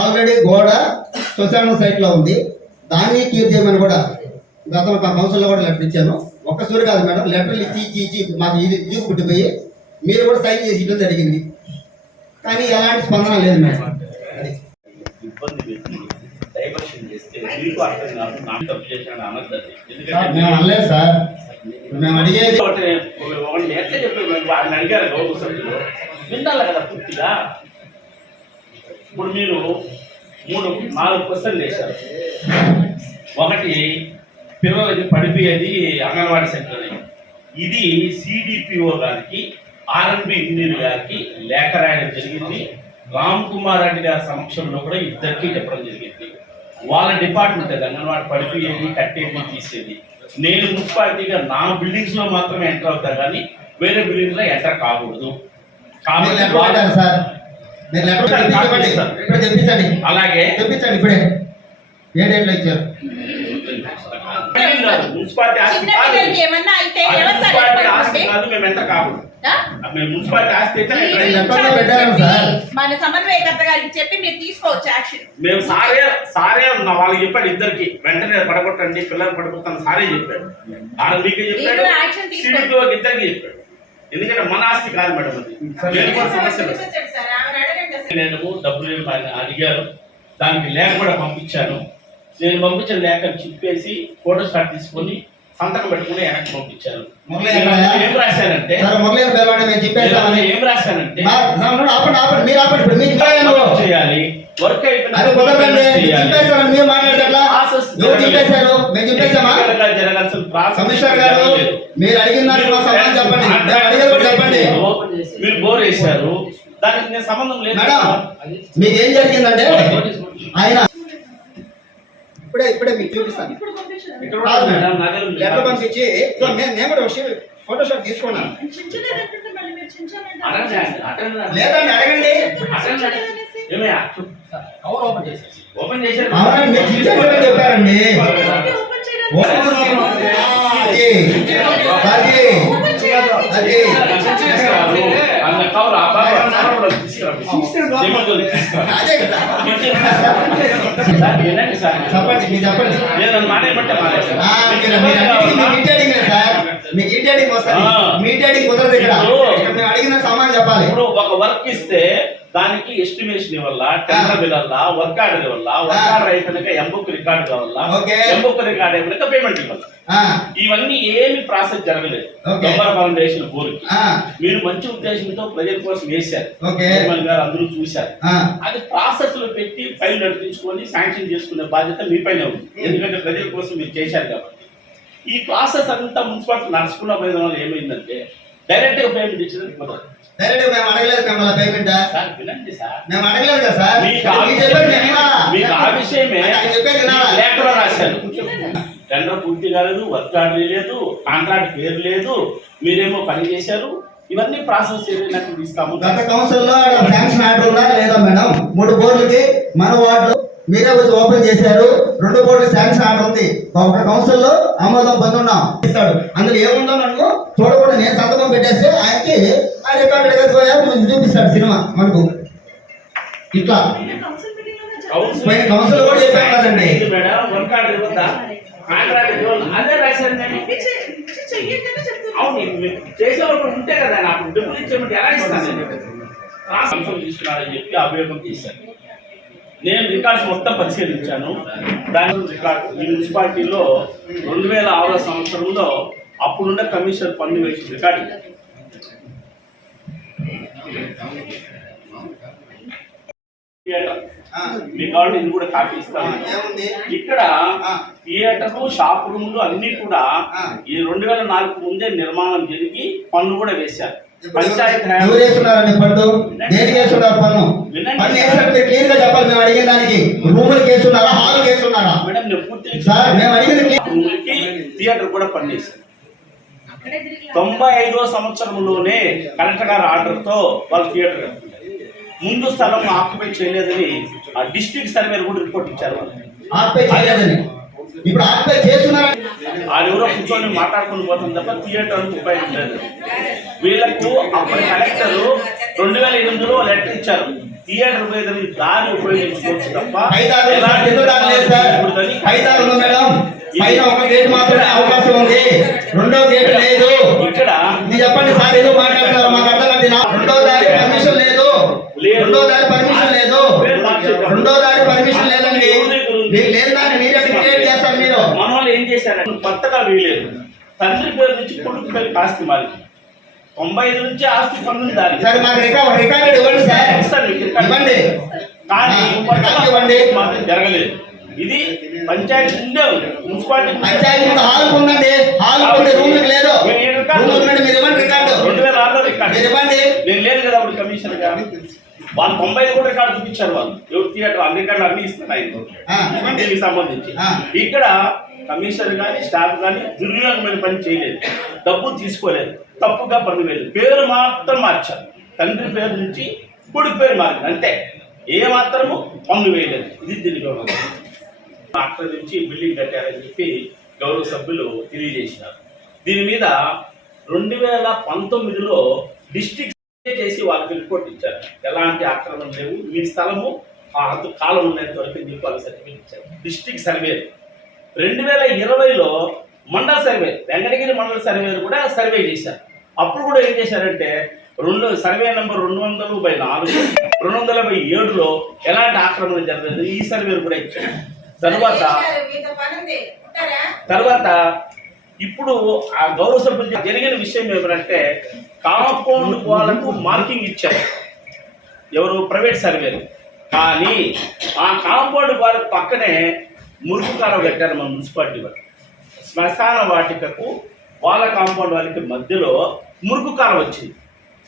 Already గోడ శ్మశాన సైట్లో ఉంది. దాన్ని క్లియర్ చేయమని కూడా గతంలో మా కౌన్సిల్లో కూడా లెటర్ ఇచ్చాను. ఒక్క సూరి కాదు మేడం లెటర్లు ఇచ్చి ఇచ్చి ఇచ్చి మాకు ఇది ఇది పుట్టిపోయి మీరు కూడా సైన్ చేసి ఇవ్వడం జరిగింది. కానీ ఎలాంటి స్పందన లేదు మేడం. ఇబ్బంది పెట్టి డైవర్షన్ చేస్తే మీకు అర్థం కాదు నాకు తప్పు చేశాను మేము అనలేదు సార్. మేము అడిగేది ఒకటి ఒకటి ఎట్లా చెప్పారు వాళ్ళని అడిగారు గౌరవ సభ్యులు. వినాలి కదా పూర్తిగా. ఇప్పుడు మీరు మూడు నాలుగు క్వశ్చన్లు వేశారు. ఒకటి పిల్లలకి పడిపోయేది అంగన్వాడీ సెంటర్ ఇది సిడిపిఓ గారికి ఆర్ఎన్బి ఇంజనీర్ గారికి లేఖ రాయడం జరిగింది. రామ్ కుమార్ రెడ్డి గారి సమక్షంలో కూడా ఇద్దరికి చెప్పడం జరిగింది. వాళ్ళ డిపార్ట్మెంట్ అది అంగన్వాడీ పడిపోయేది కట్టేది తీసేది. నేను మున్సిపాలిటీగా నా బిల్డింగ్స్లో మాత్రమే ఎంటర్ అవుతా కానీ వేరే బిల్డింగ్స్లో ఎంటర్ కాకూడదు. అలాగే. తెప్పించండి ఇప్పుడే. ఏ డేట్లో ఇచ్చారు? బిల్డింగ్ కాదు, మున్సిపాలిటీ ఆస్తి? కాదు. మేము ఎంత కాకూడదు. మన సమన్వయకర్త గారికి చెప్పి మీరు తీసుకోవచ్చు యాక్షన్. మేము సారే సారే ఉన్నా వాళ్ళకి చెప్పాడు ఇద్దరికి. వెంటనే పడగొట్టండి పిల్లలు పడగొట్టండి సారే చెప్పాడు. ఆయన మీకే చెప్పాడు. ఇద్దరికి చెప్పాడు. ఎందుకంటే మన ఆస్తి కాదు మేడం అది. నేను డబ్బులు అడిగారు దానికి లేఖ కూడా పంపించాను. నేను పంపించిన లేఖ చెప్పేసి ఫోటో స్టాట్ తీసుకొని సంతకం పెట్టుకుని వెనక్కి అక్కడ- ఏం రాశానంటే ఏం రాశానంటే చేయాలి. వర్క్ మీరు అడిగిన చెప్పండి. చెప్పండి. మీరు బోర్ వేశారు. దానికి నేను సంబంధం లేదు. మేడం మీకు ఏం జరిగిందంటే ఆయన ఇప్పుడే ఇప్పుడే మీకు చూపిస్తాను. లెటర్ పంపించి? నేను నేను కూడా ఒక ఫోటోషాప్ తీసుకున్నాను. లేదండి అడగండి. ఓపెన్ చేశారు. చెప్పారండి. అది అది. చెప్పండి మీరు చెప్పండి. ఆ, మీరు మీరు అన్నిటికీ మీ మీటింగ్ సార్. మీ మీటింగ్ వస్తుంది. ఆ. మీటింగ్ కుదరదు ఇక్కడ. మేము అడిగిన సమాధానం చెప్పాలి. ఇప్పుడు ఒక వర్క్ ఇస్తే దానికి ఎస్టిమేషన్ వల్ల టెండర్ వల్ల వర్క్ ఆర్డర్ వల్ల వర్క్. ఆర్డర్ అయిపోయినాక ఎంబుక్ రికార్డు కావాల. ఎంబుక్ రికార్డ్ అయిపోయినాక పేమెంట్ ఇవ్వాలి. ఇవన్నీ ఏమి ప్రాసెస్ జరగలేదు. దొంగల ఫౌండేషన్ బోర్డుకి ఆ, మీరు మంచి ఉద్దేశంతో ప్రజల కోసం వేశారు. చైర్మన్ గారు అందరూ చూశారు. అది ప్రాసెస్లో పెట్టి ఫైల్ నడిపించుకొని శాంక్షన్ చేసుకునే బాధ్యత మీ పైన ఉంది. ఎందుకంటే ప్రజల కోసం మీరు చేశారు కాబట్టి. ఈ ప్రాసెస్ అంతా మున్సిపాలిటీ నడుచుకున్న పోయిన వల్ల ఏమైందంటే డైరెక్ట్గా పేమెంట్ డైరెక్ట్ మేము అడగలేదు మిమ్మల్ని పేమెంట్ సార్ వినండి సార్. మేము అడగలేదు కదా సార్? మీకు? మీకు ఆ విషయమే. చెప్పేది లేఖలో రాశారు టెండర్ పూర్తి కాలేదు వర్క్ ఆర్డర్ లేదు కాంట్రాక్ట్ పేరు లేదు మీరేమో పని చేశారు. ఇవన్నీ ప్రాసెస్ చేయడానికి ఇస్తాము. గత కౌన్సిల్లో శాంక్షన్ ఆర్డర్ ఉందా లేదా మేడం? మూడు బోర్డులకి మన వార్డు మీరే వచ్చి ఓపెన్ చేశారు. రెండు కోట్ల శాంక్షన్ ఆర్డర్ ఉంది. ఒక కౌన్సిల్లో ఆమోదం పొందున్నాం. ఇస్తాడు అందులో ఏముందో మనకు చూడకుండా నేను సంతకం పెట్టేస్తే ఆయనకి ఆ రికార్డు ఎగకపోయా చూపిస్తాడు సినిమా మనకు. ఇట్లా. కౌన్సిల్ కౌన్సిల్ పోయిన కౌన్సిల్ కూడా చెప్పాను కదండి. చేసేవాళ్ళు ఉంటే కదా నాకు డబ్బులు ఇచ్చేమంటే ఎలా ఇస్తాను తీసుకున్నారని చెప్పి అభియోగం చేశాను నేను రికార్డ్స్ మొత్తం పరిశీలించాను. దాని రికార్డ్ ఈ మున్సిపాలిటీలో రెండు వేల ఆరో సంవత్సరంలో అప్పుడున్న కమిషనర్ పన్ను వేసిన రికార్డు కావాలి ఇది కూడా కాపీ ఇస్తాను. ఇక్కడ ఆ. థియేటర్ షాప్ రూమ్లు అన్ని కూడా. ఈ రెండు వేల నాలుగు ముందే నిర్మాణం జరిగి పన్ను కూడా వేశారు. ఎవరు- వేస్తున్నారండి పన్ను దేనికి వేస్తున్నారు పన్ను. పన్ను వేసినట్టు క్లియర్గా చెప్పాలి మేము అడిగిన దానికి. రూములకి వేస్తున్నారా హాల్కి వేస్తున్నారా సార్ మేము రూమ్లకి థియేటర్ కూడా తిరిగి తొంభై ఐదో సంవత్సరంలోనే కలెక్టర్ గారి ఆర్డర్తో వాళ్ళు థియేటర్ ముందు స్థలం ఆక్యుపై చేయలేదని ఆ డిస్ట్రిక్ట్ సర్వేర్ కూడా రిపోర్ట్ ఇచ్చారు వాళ్ళు. ఇప్పుడు ఆక్యుపై చేస్తున్నారా. ఆడెవరో కూర్చొని మాట్లాడుకుని పోతుంది తప్ప థియేటర్ ఉపయోగం లేదు. వీళ్ళకు అప్పటి కలెక్టర్ రెండు వేల ఎనిమిదిలో లెటర్ ఇచ్చారు. థియేటర్ మీద దారి ఉపయోగించుకోవచ్చు తప్ప పైన ఒక గేట్ మాత్రమే అవకాశం ఉంది. రెండో గేట్ లేదు. ఇక్కడ చెప్పండి సార్ ఏదో మాట్లాడుతున్నారు? మాకు అర్థం కాదు. నా రెండో దారి పర్మిషన్ లేదు. రెండో దారి పర్మిషన్ లేదు. రెండో దారి పర్మిషన్ లేదండి. మీకు దాన్ని మీరే క్రియేట్ చేస్తారు మీరు మన వాళ్ళు ఏం చేశారంటే కొత్తగా వీలేదు తండ్రి పేరు నుంచి కొడుకు పేరు ఆస్తి మాలికి తొంభై ఐదు నుంచి ఆస్తి రికార్డు. ఇవ్వండి కానీ మాత్రం జరగలేదు. ఇది పంచాయతీ ఉండే ఉంది. మున్సిపాలిటీ పంచాయతీ హాల్ ఉందండి. హాల్ ఉంది రూమ్ లేదు. మీరు రెండు వేల ఆరులో రికార్డు. మీరు నేను లేదు కదా అప్పుడు కమిషనర్ గారు వాళ్ళు తొంభై ఐదు కూడా రికార్డు చూపించారు వాళ్ళు. ఎవరు థియేటర్ అన్ని రికార్డు అన్ని ఇవ్వండి దీనికి సంబంధించి. ఇక్కడ కమిషనర్ కానీ స్టాఫ్ కానీ దుర్వినియోగమైన పని చేయలేదు. డబ్బు తీసుకోలేదు. తప్పుగా పని వేయలేదు పేరు మాత్రం మార్చారు. తండ్రి పేరు నుంచి కొడుకు పేరు మారింది. అంతే. ఏ మాత్రము పన్ను వేయలేదు. ఇది ఉన్నది. అక్కడ నుంచి బిల్డింగ్ కట్టారని చెప్పి గౌరవ సభ్యులు తెలియజేసినారు. దీని మీద రెండు వేల పంతొమ్మిదిలో డిస్ట్రిక్ట్ చేసి వాళ్ళకి రిపోర్ట్ ఇచ్చారు. ఎలాంటి ఆక్రమణ లేవు. మీ స్థలము ఆ హద్దు కాలం ఉన్నంత వరకు మీకు వాళ్ళ సర్టిఫికేట్ ఇచ్చారు? డిస్ట్రిక్ట్ సర్వే రెండు వేల ఇరవైలో మండల సర్వే వెంకటగిరి మండల సర్వేలు కూడా సర్వే చేశారు. అప్పుడు కూడా ఏం చేశారంటే రెండు సర్వే నెంబర్ రెండు వందలు బై నాలుగు రెండు వందల బై ఏడులో ఎలాంటి ఆక్రమణ జరగలేదు. ఈ సర్వే కూడా ఇచ్చారు. తర్వాత తర్వాత ఇప్పుడు ఆ గౌరవ సభ్యులు జరిగిన విషయం ఏమిటంటే కాంపౌండ్ వాళ్ళకు మార్కింగ్ ఇచ్చారు. ఎవరు? ప్రైవేట్ సర్వేలు. కానీ ఆ కాంపౌండ్ వాళ్ళ పక్కనే మురుగు కాలువ కట్టారు మన మున్సిపాలిటీ వాళ్ళు. శ్మశాన వాటికకు వాళ్ళ కాంపౌండ్ వాళ్ళకి మధ్యలో మురుగు కాలువ వచ్చింది.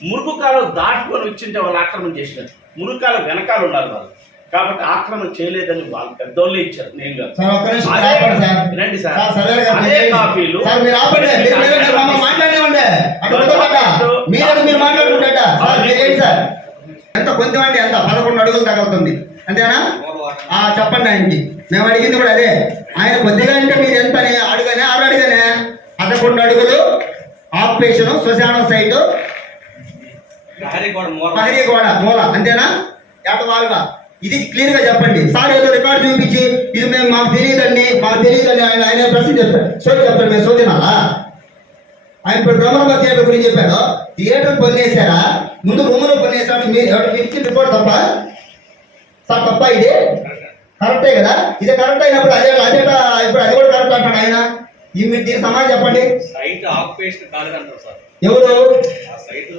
మురుగు కాలువ దాటుకొని వచ్చింటే వాళ్ళు ఆక్రమణ చేసినారు. మురుగు కాలువ వెనకాల ఉన్నారు వాళ్ళు. కాబట్టి ఆక్రమణ చేయలేదని వాళ్ళు పెద్దోళ్ళే ఇచ్చారు. నేను కాదు. ఆపండి సార్ అదే సార్ మీరు మీరు మాట్లాడుకుంటాట సార్ మీరేంటి సార్? ఎంత కొంచెం అండి ఎంత? పదకొండు అడుగులు తగులుతుంది అంతేనా? ఆ చెప్పండి ఆయనకి. మేము అడిగింది కూడా అదే. ఆయన కొద్దిగా అంటే మీరు ఎంత అని అడుగనే ఆరు అడిగానే. పదకొండు అడుగులు ఆపరేషన్ శ్మశానం సైట్. ప్రహరీ గోడ మూల. అంతేనా? ఏటవాలుగా ఇది క్లియర్గా చెప్పండి. సార్ ఏదో రికార్డు చూపించి ఇది మేము మాకు తెలియదండి మాకు తెలియదండి ఆయన ఆయన ప్రశ్న చెప్పారు. సోది చెప్పారు మేము ఆయన ఇప్పుడు బ్రహ్మరమ్మ థియేటర్ గురించి చెప్పాడు. థియేటర్ పనిచేశారా ముందు రూములో పనిచేశాడు మీరు ఎవరు మీరు ఇచ్చిన రిపోర్ట్ తప్ప? సార్ తప్ప ఇది? కరెక్టే కదా? ఇది కరెక్ట్ అయినప్పుడు అదే అదే ఇప్పుడు అది కూడా కరెక్ట్ అంటాడు ఆయన. ఈ మీరు దీనికి సమాధానం చెప్పండి. సైట్ ఆక్యుపేషన్ కాలేదంటారు సార్. ఎవరు? సైట్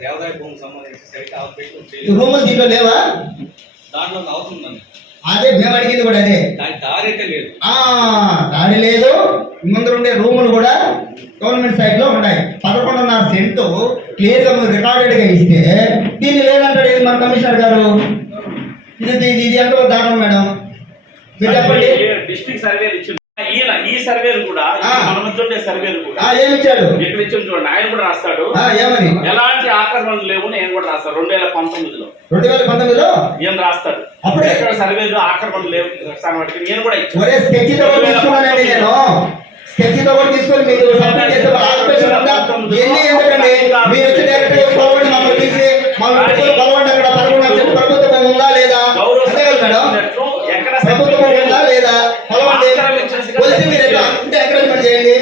దేవాదాయ భూమికి సంబంధించి సైట్ ఆక్యుపేషన్ రూములు దీంట్లో లేవా? దాంట్లో అవుతుందండి అదే మేము అడిగింది కూడా అదే. దాని దారి లేదు. ముందు ఉండే రూములు కూడా గవర్నమెంట్ సైడ్లో ఉన్నాయి. పదకొండున్నర సెంటు క్లియర్గా రికార్డెడ్గా ఇస్తే దీన్ని లేదంటాడు ఏంది మన కమిషనర్ గారు? ఇది ఇది ఎంతో దారుణం మేడం? మీరు చెప్పండి. డిస్ట్రిక్ట్ ఇచ్చిన ఈయన ఈ సర్వేలు కూడా. మన మధ్య సర్వేలు కూడా. ఆ ఏమి ఇచ్చాడు ఎక్కడ ఇచ్చిన చూడండి ఆయన కూడా రాస్తాడు. ఏమని? ఎలాంటి ఆక్రమణలు లేవు నేను కూడా రాస్తాను రెండు వేల పంతొమ్మిదిలో. రెండు వేల పంతొమ్మిదిలో? ఈయన రాస్తాడు. అప్పుడే? ఎక్కడ సర్వేలు ఆక్రమణలు లేవు నేను కూడా ఇచ్చాను స్కెచ్తో కూడా తీసుకొని సబ్మిట్ చేస్తే ఉందా? ఎన్ని ఎందుకండి? మీరు వచ్చి డైరెక్ట్గా పొలవండి మమ్మల్ని తీసి మమ్మల్ని పెట్టుకొని పొలవండి అక్కడ ప్రభుత్వం ఉందా లేదా? మేడం చెప్పినట్లు ఎక్కడ ప్రభుత్వం ఉందా కొలిసి మీరు ఎట్లా అంటే చేయండి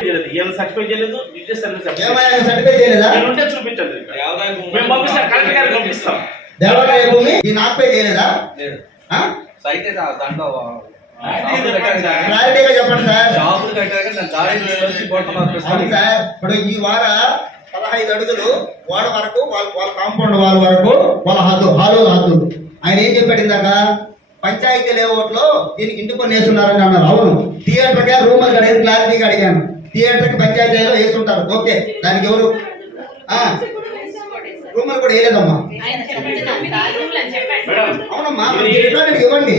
చేయలేదు. సర్టిఫై సర్టిఫై ఉంటే చూపించండి. మేము పంపిస్తాం కలెక్టర్ గారికి పంపిస్తాం. దేవాలయ భూమి ఈ నాపే చేయలేదా? దాంట్లో. క్లారిటీగా చెప్పండి. సార్. ఇప్పుడు ఈ వార పదహైదు అడుగులు వాడ వరకు వాళ్ళ వాళ్ళ కాంపౌండ్ వాళ్ళ వరకు వాళ్ళ హద్దు హాలు హద్దు. ఆయన ఏం చెప్పాడు ఇందాక పంచాయతీ లేఅవుట్లో దీనికి ఇంటి పని వేస్తున్నారని అన్నారు. అవును. థియేటర్గా రూమ్ అడిగాను క్లారిటీగా అడిగాను. థియేటర్కి పంచాయతీలో వేస్తుంటారు. ఓకే. దానికి ఎవరు? ఆ, రూములు కూడా వేయలేదమ్మా. అవునమ్మా ఇవ్వండి.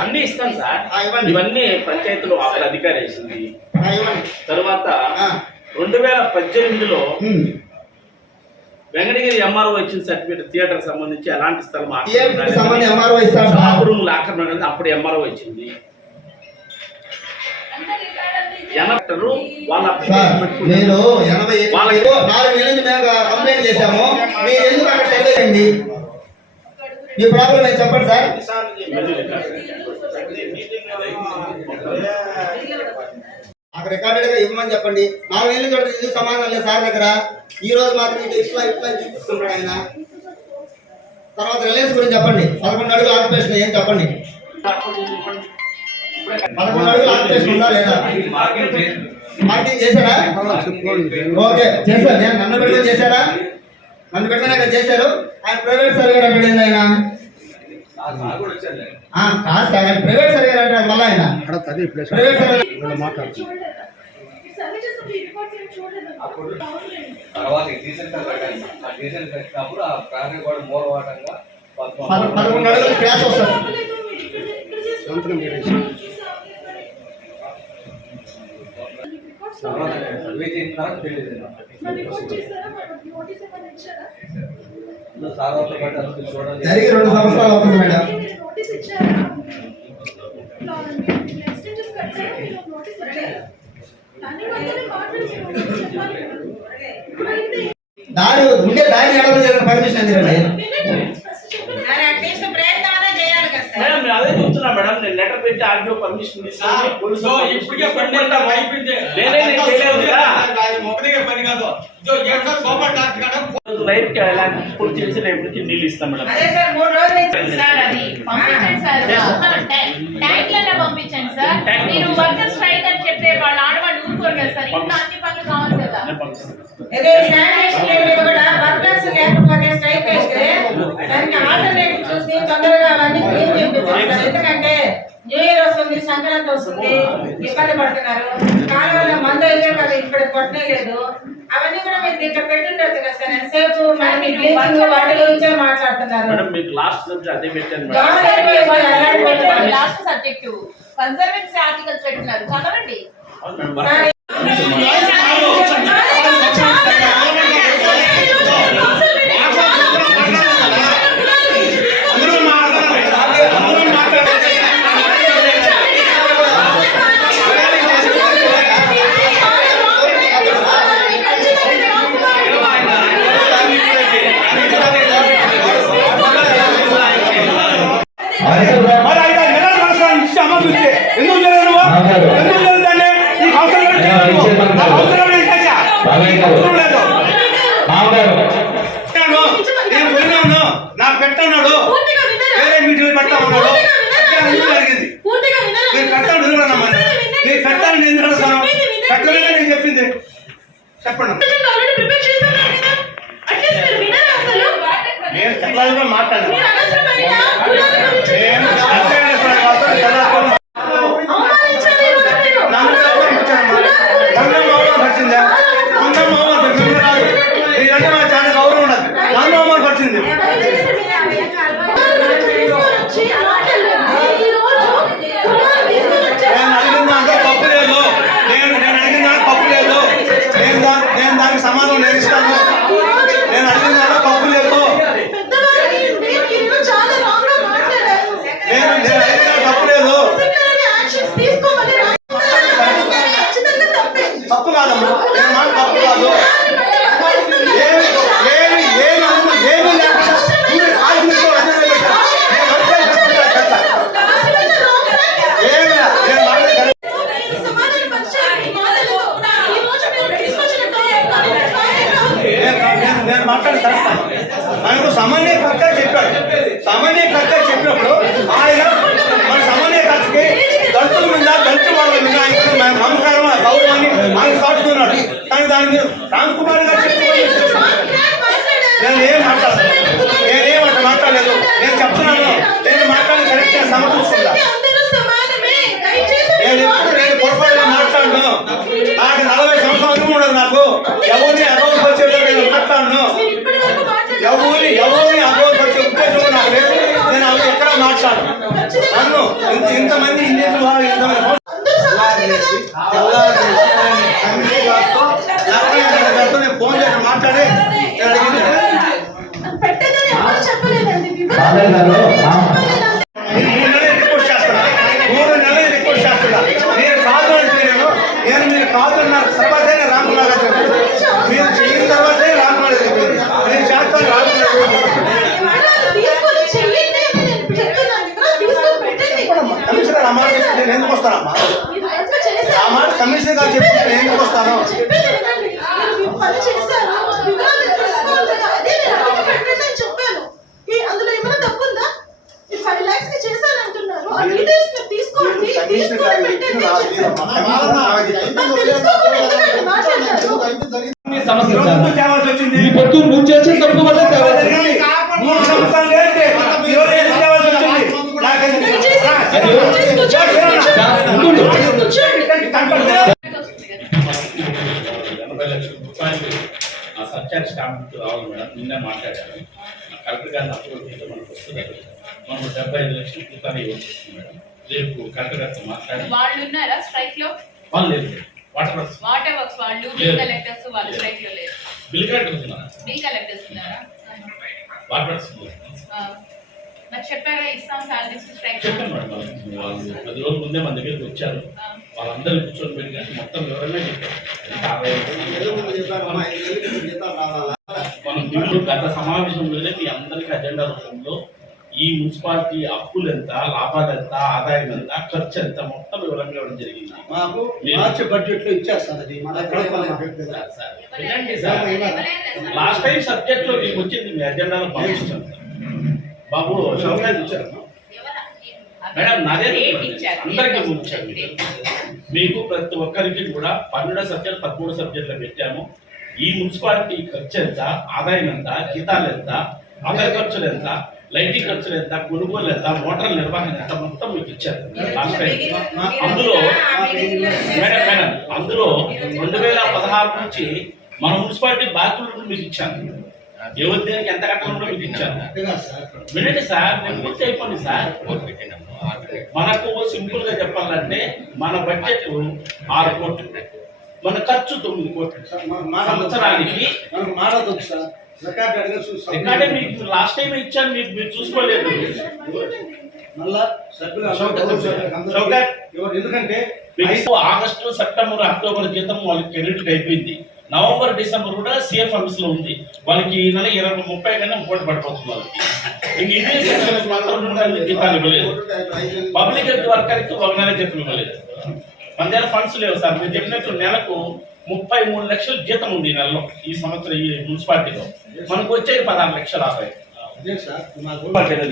అన్ని ఇస్తాం సార్. ఇవన్నీ పంచాయతీలో అధికారి వేసింది. తర్వాత రెండు వేల పద్దెనిమిదిలో వెంకటగిరి ఎంఆర్ఓ ఇచ్చిన సర్టిఫికేట్ థియేటర్ సంబంధించి ఎలాంటి స్థలం ఆక్రమణ అప్పుడు ఎంఆర్ఓ ఇచ్చింది. ఎనభై నాలుగు మేము కంప్లైంట్ చేశాము. మీరు ఎందుకు అక్కడ తెలియదండి మీ ప్రాబ్లం ఏంటి చెప్పండి సార్? అక్కడ రికార్డెడ్గా ఇవ్వమని చెప్పండి. నాలుగు నెలల చూడండి ఎందుకు సమాధానం లేదు సార్ దగ్గర. ఈ రోజు మాత్రం ఇది ఇట్లా ఇట్లా చూపిస్తున్నాడు ఆయన. తర్వాత రిలయన్స్ గురించి చెప్పండి. పదకొండు అడుగుల ఆక్యుపేషన్ ఏం చెప్పండి? పదకొండు అడుగుల ఆక్యుపేషన్ ఉందా లేదా? మార్కింగ్ చేశారా ఓకే చేశారు నేను నన్ను పెడితే చేశారా నన్ను పెడితే చేశారు. ఆయన ప్రైవేట్ సర్వే అంటాడు ఆయన ఆ సార్ కూడా వచ్చారులే. ఆ, కాదు సార్ ఆయన ప్రైవేట్ సర్వేర్ మళ్ళీ ఆయన. ప్రైవేట్? అప్పుడు అవునులేండి. తర్వాత ట్యాంక్ కట్టాలి ఆ డీజిల్ కట్టినప్పుడు ఆ ప్రాణి కూడా మూలవాటంగా పదకొండు అడుగులు వస్తుంది. సర్వే చేసిన తర్వాత తెలియదు. జరిగి రెండు సంవత్సరాలు అవుతుంది మేడం. దారి దారి ఎడమ జరిగిన పర్మిషన్ ఎందుకండి చెప్తున్నా మేడం నేను లెటర్ పెట్టి ఆర్డీఓ పర్మిషన్ ఇప్పటికే పని. నేనే పని కాదు. కి చేసి రేపటికి నీళ్ళు ఇస్తాం మేడం. పంపించండి సార్. మీరు వర్కర్ స్ట్రైక్ అని చెప్తే వాళ్ళ ఆడవాళ్ళు ఊరుకోరు కదా సార్. ఇంట్లో అన్ని పనులు కావాలి. ఇదే శానిటేషన్ మీద కూడా వర్కర్స్ లేకపోతే స్ట్రైక్ వేస్తే దానికి ఆల్టర్నేటివ్ చూసి తొందరగా అవన్నీ క్లీన్ ఎందుకంటే న్యూ ఇయర్ వస్తుంది సంక్రాంతి వస్తుంది ఇబ్బంది పడుతున్నారు. మందు అయితే కదా ఇక్కడ కొట్టనే లేదు అవన్నీ కూడా మీరు ఇక్కడ పెట్టుండొచ్చు కదా సార్. ఎంతసేపు మనకి బ్లీచింగ్ వాటి గురించే మాట్లాడుతున్నారు. లాస్ట్ సబ్జెక్టు కన్సర్వెన్సీ ఆర్టికల్స్ పెట్టినారు చదవండి. చాలా మేడం. నేను చెప్పాలని ఈ పొత్తు నువ్వు చేసిన తప్పు వల్ల ఆ సబ్జెక్ట్ స్టాంప్ రావాలి మేడం. నిన్నే మాట్లాడాను కలెక్టర్ గారిని అప్రూవ్ చేయడం మనకు వస్తుంది. మనకు డెబ్బై ఐదు లక్షలు క్రితాన్ని ఇవ్వచ్చు మేడం. రేపు కలెక్టర్ గారితో మాట్లాడి వాళ్ళు ఉన్నారా స్ట్రైక్లో వాళ్ళు లేదు వాటర్ వర్క్స్ వాటర్ వర్క్స్ వాళ్ళు బిల్. కలెక్టర్స్ వాళ్ళు స్ట్రైక్లో లేరు బిల్ కలెక్టర్ ఉన్నారు బిల్ కలెక్టర్స్ ఉన్నారా వాటర్ వర్క్స్. మరి చెప్పారా ఇస్తాం సాలరీస్ స్ట్రైక్ చెప్పాను మేడం వాళ్ళకి. వాళ్ళు పది రోజుల ముందే మన దగ్గరికి వచ్చారు వాళ్ళందరూ కూర్చొని పెట్టి మొత్తం వివరంగా చెప్పారు మనం గత సమావేశంలోనే మీ అందరికీ అజెండా రూపంలో ఈ మున్సిపాలిటీ అప్పులు ఎంత లాభాలు ఎంత ఆదాయం ఎంత ఖర్చు ఎంత మొత్తం వివరంగా ఇవ్వడం జరిగింది. మాకు మార్చి బడ్జెట్లో ఇచ్చేస్తాను అది సార్, సార్, వినండి సార్ లాస్ట్ టైం సబ్జెక్ట్లో మీకు వచ్చింది మీ అజెండాలో పంపించాం సార్. బాబు షౌకాయ్ ఇచ్చారు మేడం నాదే అందరికీ ఉంచారు మీకు ప్రతి ఒక్కరికి కూడా పన్నెండో సబ్జెక్ట్ పదమూడు సబ్జెక్టులు పెట్టాము. ఈ మున్సిపాలిటీ ఖర్చు ఎంత ఆదాయం ఎంత జీతాలు ఎంత అదర్ ఖర్చులు ఎంత లైటింగ్ ఖర్చులు ఎంత కొనుగోలు ఎంత మోటార్ల నిర్వహణ ఎంత మొత్తం మీకు ఇచ్చారు. అందులో మేడం మేడం అందులో రెండు వేల పదహారు నుంచి మన మున్సిపాలిటీ బాధ్యులను మీకు ఇచ్చాను ఎవరి దేనికి ఎంత కట్టాలో మీకు ఇచ్చాను వినండి సార్ నేను పూర్తి అయిపోయింది సార్. మనకు సింపుల్గా చెప్పాలంటే మన బడ్జెట్ ఆరు కోట్లు. మన ఖర్చు తొమ్మిది కోట్లు. సంవత్సరానికి రికార్డ్ మీకు లాస్ట్ టైం ఇచ్చాను మీకు మీరు చూసుకోలేదు. మళ్ళా సభ్యులు ఎందుకంటే మీకు ఆగస్టు సెప్టెంబర్ అక్టోబర్ జీతం వాళ్ళకి క్రెడిట్ అయిపోయింది. నవంబర్ డిసెంబర్ కూడా సిఎఫ్ ఆఫీస్లో ఉంది. వాళ్ళకి ఈ నెల ఇరవై ముప్పై కన్నా పోటీ పడిపోతుంది వాళ్ళకి. జీతాలు ఇవ్వలేదు. పబ్లిక్ హెల్త్ వర్కర్కి ఒక నెల జీతం ఇవ్వలేదు. మన దగ్గర ఫండ్స్ లేవు సార్. మీరు చెప్పినట్టు నెలకు ముప్పై మూడు లక్షలు జీతం ఉంది నెలలో ఈ సంవత్సరం ఈ మున్సిపాలిటీలో మనకు వచ్చేది పదహారు లక్షలు ఆదాయం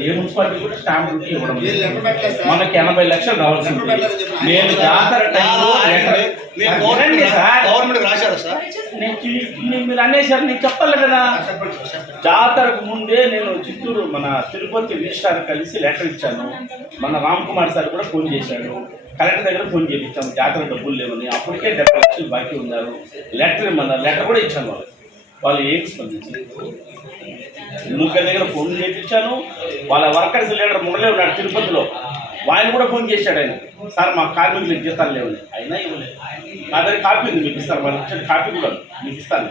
ఏ మున్సిపాలిటీ కూడా స్టాంప్ డ్యూటీ ఇవ్వడం? మనకి ఎనభై లక్షలు చెప్పండి. నేను జాతర టైంలో గవర్నమెంట్ రాశారా సార్? మీరు అనేసారు నేను చెప్పాలి కదా. జాతరకు ముందే నేను చిత్తూరు మన తిరుపతి రిజిస్ట్రార్ కలిసి లెటర్ ఇచ్చాను. మన రామ్ కుమార్ సార్ కూడా ఫోన్ చేశాడు. కలెక్టర్ దగ్గర ఫోన్ చేయించాము. జాతర డబ్బులు లేవని. అప్పటికే డెబ్బై లక్షలు బాకీ ఉన్నారు. లెటర్ ఇమ్మన్నారు లెటర్ కూడా ఇచ్చాను వాళ్ళు వాళ్ళు ఏం స్పందించలేదు. ముగ్గురు దగ్గర ఫోన్ చేయించాను. వాళ్ళ వర్కర్స్ లీడర్ మురళి ఉన్నాడు తిరుపతిలో. ఆయన కూడా ఫోన్ చేశాడు ఆయన. సార్ మా కార్మికులకు జీతాలు లేవని అయినా ఇవ్వలేదు. నా దగ్గర కాపీ ఉంది మీకు ఇస్తాను. వాళ్ళు ఇచ్చిన కాపీ కూడా. మీకు ఇస్తాను.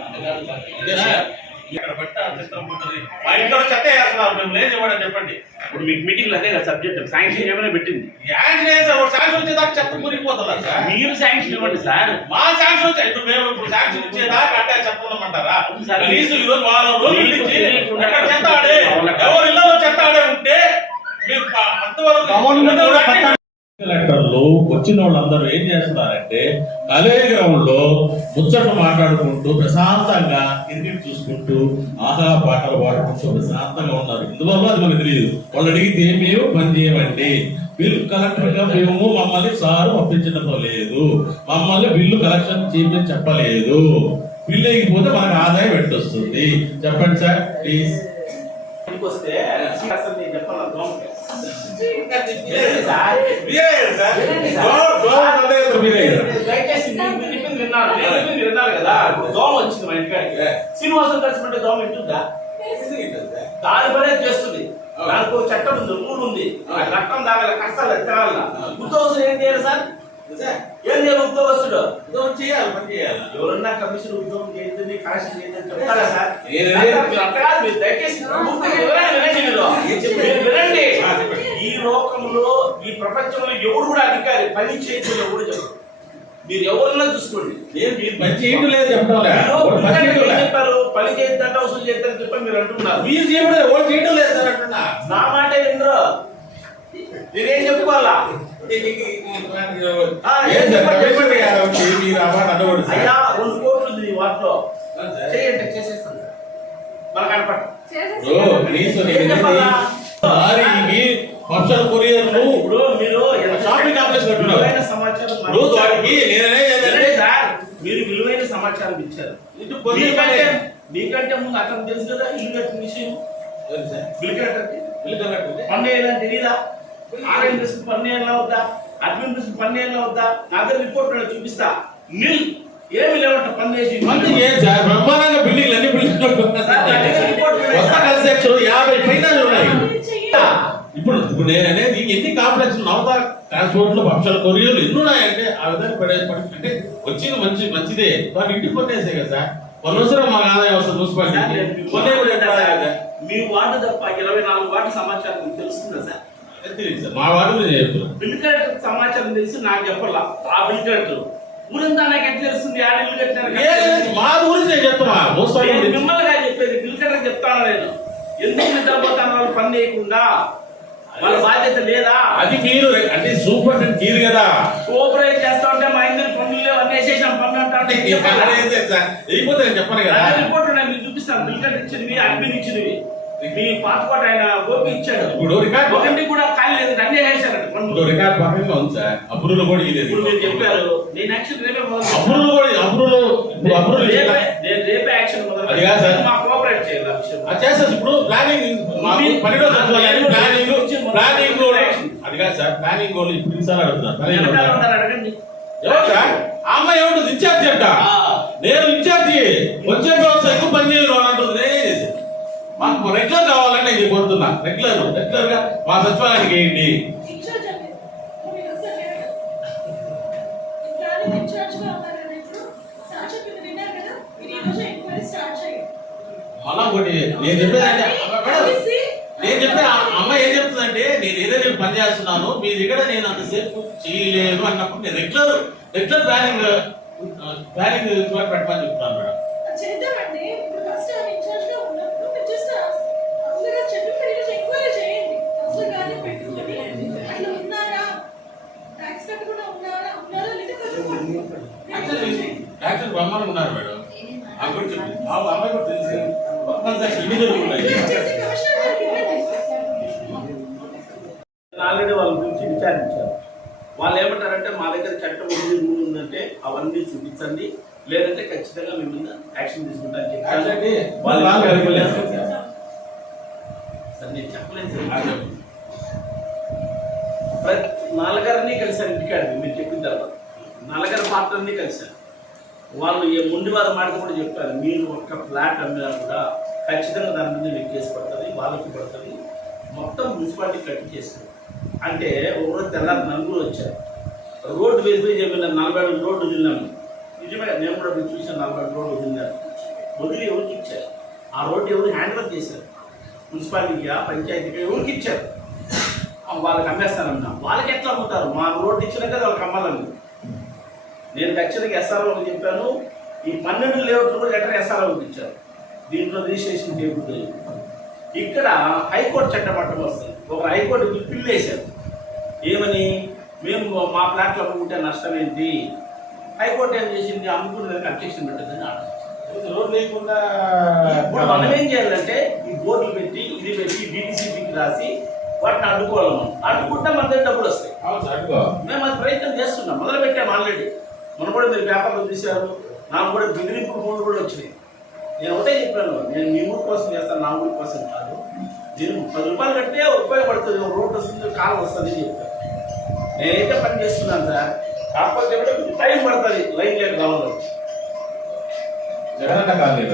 చెప్పండి. ఇప్పుడు మీకు మీటింగ్ అదే కదా సబ్జెక్ట్ శాంక్షన్ ఏమైనా పెట్టింది? శాంక్షన్ వచ్చేదాకా చెత్త మురిగిపోతుందా సార్? మీరు శాంక్షన్ ఇవ్వండి సార్. మా శాంక్షన్ వచ్చే ఇప్పుడు మేము ఇప్పుడు శాంక్షన్ ఇచ్చేదాకా అంటే చెప్పమంటారా ఈ రోజు వారం రోజుల మీకు చెత్త ఆడే? ఎవరి ఇళ్ళలో చెత్త ఆడే ఉంటే కలెక్టర్లు వచ్చిన వాళ్ళందరూ ఏం చేస్తున్నారంటే కలే గ్రౌండ్లో ముచ్చట్లు మాట్లాడుకుంటూ ప్రశాంతంగా క్రికెట్ చూసుకుంటూ ఆహా పాటలు పాడుకుంటూ ప్రశాంతంగా ఉన్నారు. ఇందువల్ల అది మనకు తెలియదు? వాళ్ళు అడిగితే మేము పని చేయమండి. బిల్లు కలెక్టర్గా మేము మమ్మల్ని సారు పంపించడం లేదు. మమ్మల్ని బిల్లు కలెక్షన్ చేయమని చెప్పలేదు. బిల్లు అయిపోతే మనకు ఆదాయం పెట్టొస్తుంది చెప్పండి సార్ ప్లీజ్. వస్తే కదా. విన్నాను కదా దోమ వచ్చింది మా ఇంటికాడికి శ్రీనివాసం కలిసిపెట్టే దోమ ఇంటుందా దాని పనే చేస్తుంది దానికి చట్టం ఉంది రూల్ ఉంది రక్తం చట్టం దాని కష్టాలు ఎత్తాల గుర్తవసరం ఏం చేయాలి సార్ ఏం చేయాలి ఉద్యోగస్తుడు ఉద్యోగం చేయాలి పని చేయాలి. ఎవరన్నా కమిషన్ ఉద్యోగం చేయండి కనెక్షన్ చేయండి చెప్తారా సార్? దయచేసి వినండి. ఈ లోకంలో ఈ ప్రపంచంలో ఎవడు కూడా అధికారి పని చేయకుండా చెప్పరు మీరు ఎవరన్నా చూసుకోండి. ఏం మీరు పని చేయడం లేదు. చెప్పారు? పని చేద్దంటే వసూలు చేద్దని చెప్పి మీరు అంటున్నారు. మీరు చేయడం లేదు చేయడం లేదు సార్ అంటున్నా. నా మాట వినరు నేనేం చెప్పుకోవాలా? మీరు అయ్యా రెండు కోట్లు ఉంది వాటిలో చేయండి చేసేస్తాను మనకు కనపడ పక్షాల కొరియర్లు ఇప్పుడు మీరు షాపింగ్ కాంప్లెక్స్ విలువైన సమాచారం వాడికి నేనే సార్ మీరు విలువైన సమాచారం ఇచ్చారు ఇటు మీకంటే మీకంటే ముందు అతను తెలుసు కదా ఇల్లు కట్టిన విషయం ఏంటి సార్? బిల్ కట్టండి ఇల్లు పన్ను వేయాలని తెలీదా ఆర్ఎన్ రిస్క్ పన్ను వేయాలా వద్దా అడ్మిన్ రిస్క్ పన్ను వేయాలా వద్దా నా దగ్గర రిపోర్ట్ ఉన్నది చూపిస్తా. నిల్ ఏమి లేవంట పన్ను వేసి మంది ఏం సార్ బ్రహ్మాండంగా బిల్డింగ్లు అన్ని కన్స్ట్రక్షన్ యాభై పైన ఉన్నాయి. ఇప్పుడు ఇప్పుడు నేను అనేది ఎన్ని కాంప్లెక్స్ నవత ట్రాన్స్పోర్ట్లో పక్షాల కొరియర్లు ఎన్ని ఉన్నాయంటే ఆ విధంగా పడే అంటే వచ్చింది మంచి మంచిదే. వాటి ఇంటికి కొట్టేసే కదా సార్. కొనవసరం మాకు ఆదాయం వస్తుంది ఆదాయం? మీ వార్డు తప్ప ఇరవై నాలుగు వార్డు సమాచారం తెలుస్తుందా సార్? మా వాడు బిల్ కలెక్టర్ సమాచారం తెలిసి నాకు చెప్పాల? ఆ బిల్ కలెక్టర్. ఊరంతా నాకు ఎట్లా తెలుస్తుంది? ఆ బిల్ కట్టినారు మా గురించి నేను చెప్తున్నా. మిమ్మల్ని చెప్పేది. బిల్ కలెక్టర్ చెప్తాను నేను. ఎందుకు నిద్రపోతాను వాళ్ళు పని చేయకుండా? వాళ్ళ బాధ్యత లేదా? అది మీరు అంటే సూపర్ మీరు కదా. కోఆపరేట్ చేస్తా ఉంటే మా ఇంటి పనులు లేవు. అన్ని వేసేసాం పనులు అంటా చెప్పను కదా. రిపోర్ట్ ఉన్నాయి మీకు చూపిస్తాను. బిల్ కలెక్టర్ ఇచ్చినవి అడ్మిన్ ఇచ్చినవి మీ పాస్పోర్ట్ ఆయన గోపి ఇచ్చాడు. ఇప్పుడు రికార్డ్ ఒకటి కూడా ఖాళీ లేదు అన్ని వేసేసారట ఇప్పుడు రికార్డ్ పక్కన ఉంది సార్? అప్రూవల్ కూడా ఇప్పుడు ఇలేదు మీరు చెప్పారు నేను యాక్షన్ రేపే అప్రూవల్ కూడా అప్రూవల్ ఇప్పుడు అప్రూవల్ రేపే నేను రేపే యాక్షన్ మొదలు అది కాదు సార్. మా కోఆపరేట్ చేయాలి ఆ చేస్తారు ఇప్పుడు ప్లానింగ్ మాకు పనిలో ప్లానింగ్ ప్లానింగ్ కూడా అది కాదు సార్. ప్లానింగ్ వాళ్ళు ఇప్పుడు వాళ్ళు. ఉంటారు అడగండి. ఎవరు సార్? అమ్మాయి ఏమంటుంది ఇన్ఛార్జ్ అంట. నేను ఇన్ఛార్జి. వచ్చే ఎక్కువ పని అని అంటుంది. మాకు రెగ్యులర్ కావాలని నేను కోరుతున్నా. రెగ్యులర్ రెగ్యులర్గా మా సచివాలయానికి వేయండి. అలా ఒకటి నేను చెప్పేది నేను చెప్పే ఆ అమ్మాయి ఏం చెప్తుందంటే నేను ఏదో నేను పని చేస్తున్నాను మీ దగ్గర నేను అంతసేపు చేయలేను అన్నప్పుడు నేను రెగ్యులర్ రెగ్యులర్ ప్లానింగ్ ప్లానింగ్ పెట్టమని చెప్తాను మేడం. యాక్చువల్ బ్రహ్మాండంగా ఉన్నారు మేడం. ఆ అమ్మాయి కూడా తెలుసు. ఆల్రెడీ వాళ్ళ గురించి విచారించారు. వాళ్ళు ఏమంటారంటే మా దగ్గర చట్టం ఉంది రూల్ ఉందంటే అవన్నీ చూపించండి. లేదంటే ఖచ్చితంగా మీ మీద యాక్షన్ తీసుకుంటాను చెప్పారు. వాళ్ళు సార్. నేను చెప్పలేదు నలుగురిని కలిశాను ఇంటికాడ మీరు చెప్పిన తర్వాత. నలుగురు పాత్రని కలిశాను వాళ్ళు ఏ ముందు వారి మాట కూడా చెప్పారు మీరు ఒక్క ఫ్లాట్ అమ్మినా కూడా ఖచ్చితంగా దాని మీద మీకు కేసు పడుతుంది వాళ్ళకి పడుతుంది. మొత్తం మున్సిపాలిటీ కట్టి చేస్తారు అంటే ఒకరోజు తెల్లారి నలుగురు వచ్చారు. రోడ్డు వెరిఫై చెప్పిన నలభై అడుగుల రోడ్డు వదిలినాము నిజమే నేను కూడా మీరు చూసాను నలభై అడుగుల రోడ్డు వదిలినారు. వదిలి ఎవరికి ఇచ్చారు? ఆ రోడ్డు ఎవరు హ్యాండ్ ఓవర్ చేశారు? మున్సిపాలిటీగా పంచాయతీకి ఎవరికి ఇచ్చారు? వాళ్ళకి అమ్మేస్తానన్నా. వాళ్ళకి ఎట్లా అమ్ముతారు? మా రోడ్డు ఇచ్చినాక వాళ్ళకి అమ్మాలన్నారు నేను ఖచ్చితంగా ఎస్ఆర్ఓకి చెప్పాను ఈ పన్నెండు లేఅవుట్లు కూడా లెటర్ ఎస్ఆర్ఓకి ఇచ్చారు. దీంట్లో రిజిస్ట్రేషన్ టేబుల్ ఇక్కడ హైకోర్టు చట్టపట్టం వస్తుంది. ఒక హైకోర్టు బిల్ వేశారు. ఏమని? మేము మా ప్లాట్లు అమ్ముకుంటే నష్టం ఏంటి? హైకోర్టు ఏం చేసింది? అమ్ముకున్న అబ్జెక్షన్ పెట్టదని. రోడ్ లేకుండా ఇప్పుడు మనం ఏం చేయాలంటే ఈ బోర్డులు పెట్టి ఇది పెట్టి బీటీసీపీకి రాసి వాటిని అడ్డుకోవాలి మనం అడ్డుకుంటే మన దగ్గర డబ్బులు వస్తాయి. మేము అది ప్రయత్నం చేస్తున్నాం. మొదలు పెట్టాము ఆల్రెడీ. మనం కూడా మీరు పేపర్లో చూశారు. నాకు కూడా బెదిరింపు ఫోన్లు కూడా వచ్చినాయి. నేను ఒకటే చెప్పాను నేను మీ ఊరి కోసం చేస్తాను నా ఊరి కోసం కాదు. నేను పది రూపాయలు కట్టే ఉపయోగపడుతుంది ఒక రోడ్డు వస్తుంది కాలం వస్తుంది అని చెప్పాను. నేనైతే పని చేస్తున్నాను సార్. కాకపోతే కూడా టైం పడుతుంది లైన్ లేక రావడం జగన్ కాలనీ